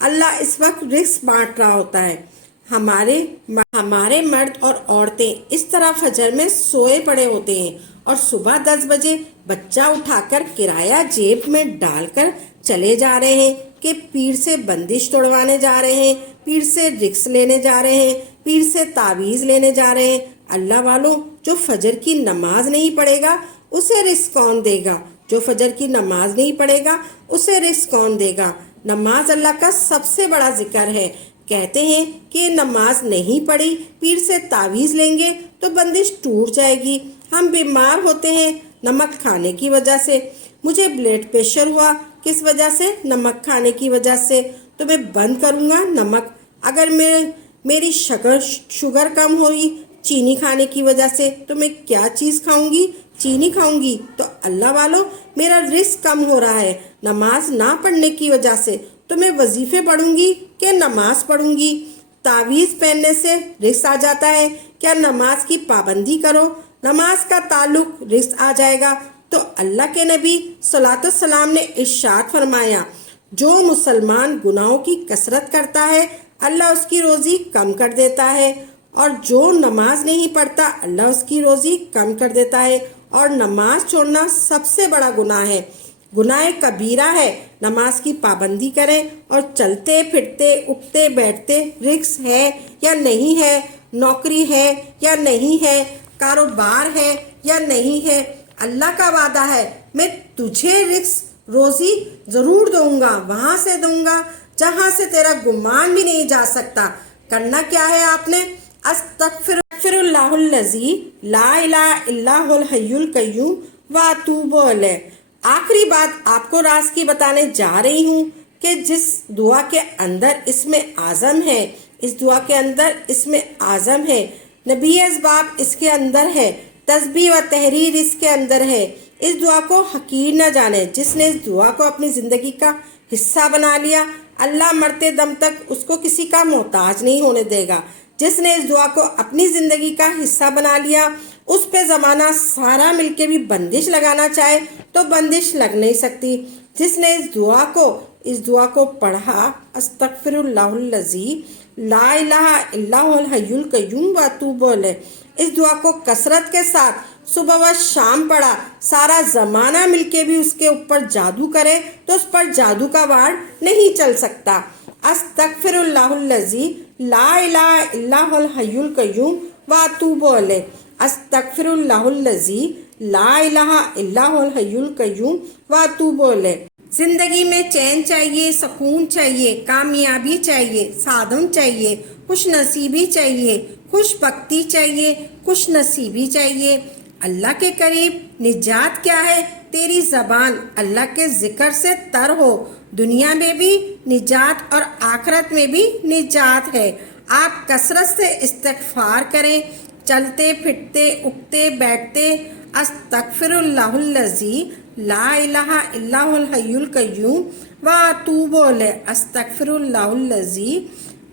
اللہ اس وقت رزق بانٹ رہا ہوتا ہے۔ ہمارے مرد اور عورتیں اس طرح فجر میں سوئے پڑے ہوتے ہیں اور صبح 10 بجے بچہ اٹھا کر کرایہ جیب میں ڈال کر چلے جا رہے ہیں کہ پیر سے بندش توڑوانے جا رہے ہیں، پیر سے رزق لینے جا رہے ہیں، پیر سے تعویذ لینے جا رہے ہیں۔ اللہ والوں، جو فجر کی نماز نہیں پڑھے گا اسے رزق کون دے گا؟ جو فجر کی نماز نہیں پڑھے گا اسے رزق کون دے گا؟ نماز اللہ کا سب سے بڑا ذکر ہے۔ کہتے ہیں کہ نماز نہیں پڑھی، پیر سے تعویذ لیں گے تو بندش ٹوٹ جائے گی۔ ہم بیمار ہوتے ہیں نمک کھانے کی وجہ سے۔ مجھے بلڈ پریشر ہوا، کس وجہ سے؟ نمک کھانے کی وجہ سے۔ تو میں بند کروں گا نمک۔ اگر میری شوگر کم ہوئی چینی کھانے کی وجہ سے تو میں کیا چیز کھاؤں گی؟ چینی کھاؤں گی۔ تو اللہ والوں، میرا رزق کم ہو رہا ہے نماز نہ پڑھنے کی وجہ سے، تو میں وظیفے پڑھوں گی کہ نماز پڑھوں گی؟ تعویذ پہننے سے رزق آ جاتا ہے، کیا نماز کی پابندی کرو نماز کا تعلق رزق آ جائے گا؟ تو اللہ کے نبی صلوات والسلام نے ارشاد فرمایا، جو مسلمان گناہوں کی کثرت کرتا ہے اللہ اس کی روزی کم کر دیتا ہے، اور جو نماز نہیں پڑھتا اللہ اس کی روزی کم کر دیتا ہے۔ اور نماز چھوڑنا سب سے بڑا گناہ ہے، گناہ کبیرہ ہے۔ نماز کی پابندی کریں اور چلتے پھرتے اٹھتے بیٹھتے رزق ہے یا نہیں ہے، نوکری ہے یا نہیں ہے، کاروبار ہے یا نہیں ہے، اللہ کا وعدہ ہے میں تجھے رزق روزی ضرور دوں گا، وہاں سے دوں گا جہاں سے تیرا گمان بھی نہیں جا سکتا۔ کرنا کیا ہے آپ نے؟ استغفر اللہ الذی لا الہ الا هو الحی القیوم واتوب الیہ۔ آخری بات آپ کو راز کی بتانے جا رہی ہوں کہ جس دعا کے اندر اسم اعظم ہے، اس دعا کے اندر اسم اعظم ہے، نبی اسباب اس کے اندر ہے، تسبیح و تحریر اس کے اندر ہے۔ اس دعا کو حقیر نہ جانے۔ جس نے اس دعا کو اپنی زندگی کا حصہ بنا لیا، اللہ مرتے دم تک اس کو کسی کا محتاج نہیں ہونے دے گا۔ جس نے اس دعا کو اپنی زندگی کا حصہ بنا لیا، اس پہ زمانہ سارا مل کے بھی بندش لگانا چاہے تو بندش لگ نہیں سکتی۔ جس نے اس دعا کو پڑھا، استغفر اللہ الذی لا الہ الا هو الحی القیوم واتوب الیہ، اس دعا کو کثرت کے ساتھ صبح و شام پڑھا، سارا زمانہ مل کے بھی اس کے اوپر جادو کرے تو اس پر جادو کا وار نہیں چل سکتا۔ استغفر اللہ الذی لا الہ الا هو الحی القیوم واتوب الیہ، استغفر اللہ الذی لا الہ الا هو الحی القیوم واتوب الیہ۔ زندگی میں چین چاہیے، سکون چاہیے، کامیابی چاہیے، سعادت چاہیے، خوش نصیبی چاہیے، خوش بختی چاہیے، خوش نصیبی چاہیے۔ اللہ کے قریب نجات کیا ہے؟ تیری زبان اللہ کے ذکر سے تر ہو، دنیا میں بھی نجات اور آخرت میں بھی نجات ہے۔ آپ کثرت سے استغفار کریں، چلتے پھرتے اٹھتے بیٹھتے استغفر اللہ الذی لا الہ الا هو الحی القیوم واتوب الیہ، استغفر اللہ الذی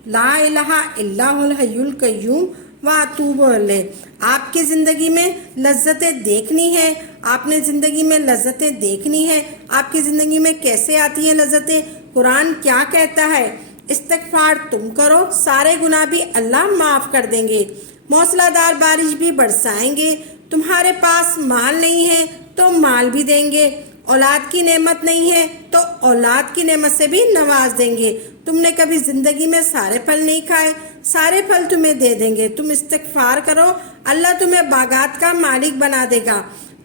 لا الہ الا هو الحی القیوم واتوب الیہ۔ آپ کی زندگی میں لذتیں دیکھنی ہے، آپ نے زندگی میں لذتیں دیکھنی ہے۔ آپ کی زندگی میں کیسے آتی ہیں لذتیں؟ قرآن کیا کہتا ہے؟ استغفار تم کرو، سارے گناہ بھی اللہ معاف کر دیں گے، موسلا دار بارش بھی برسائیں گے، تمہارے پاس مال نہیں ہے تو مال بھی دیں گے، اولاد کی نعمت نہیں ہے تو اولاد کی نعمت سے بھی نواز دیں گے، تم نے کبھی زندگی میں سارے پھل نہیں کھائے، سارے پھل تمہیں دے دیں گے، تم استغفار کرو، اللہ تمہیں باغات کا مالک بنا دے گا،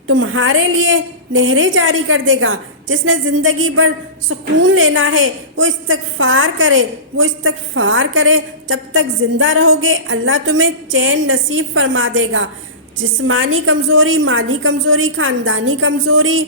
تمہارے لیے نہریں جاری کر دے گا۔ جس نے زندگی بھر سکون لینا ہے وہ استغفار کرے، جب تک زندہ رہو گے اللہ تمہیں چین نصیب فرما دے گا۔ جسمانی کمزوری، مالی کمزوری، خاندانی کمزوری،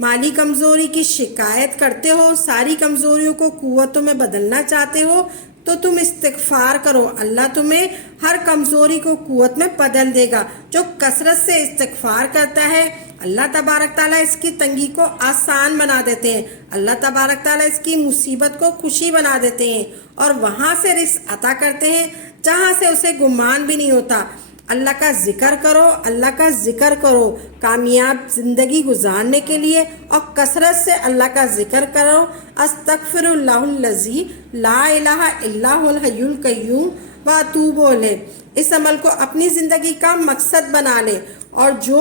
مالی کمزوری کی شکایت کرتے ہو، ساری کمزوریوں کو قوتوں میں بدلنا چاہتے ہو تو تم استغفار کرو، اللہ تمہیں ہر کمزوری کو قوت میں بدل دے گا۔ جو کثرت سے استغفار کرتا ہے اللہ تبارک تعالیٰ اس کی تنگی کو آسان بنا دیتے ہیں، اللہ تبارک تعالیٰ اس کی مصیبت کو خوشی بنا دیتے ہیں، اور وہاں سے رزق عطا کرتے ہیں جہاں سے اسے گمان بھی نہیں ہوتا۔ اللہ کا ذکر کرو، اللہ کا ذکر کرو کامیاب زندگی گزارنے کے لیے، اور کثرت سے اللہ کا ذکر کرو۔ استغفر اللہ الذی لا الہ الا هو الحی القیوم واتوب الیہ۔ اس عمل کو اپنی زندگی کا مقصد بنا لیں، اور جو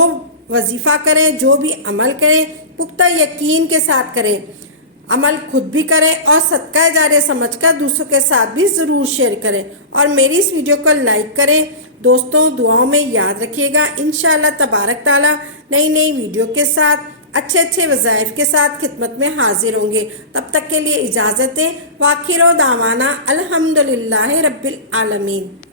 وظیفہ کریں، جو بھی عمل کریں، پختہ یقین کے ساتھ کریں۔ عمل خود بھی کریں اور صدقہ جاریہ سمجھ کر دوسروں کے ساتھ بھی ضرور شیئر کریں، اور میری اس ویڈیو کو لائک کریں۔ دوستوں دعاؤں میں یاد رکھیے گا، انشاءاللہ تبارک تعالیٰ نئی نئی ویڈیو کے ساتھ اچھے اچھے وظائف کے ساتھ خدمت میں حاضر ہوں گے۔ تب تک کے لیے اجازت دیں۔ وآخر دعوانا الحمدللہ رب العالمین۔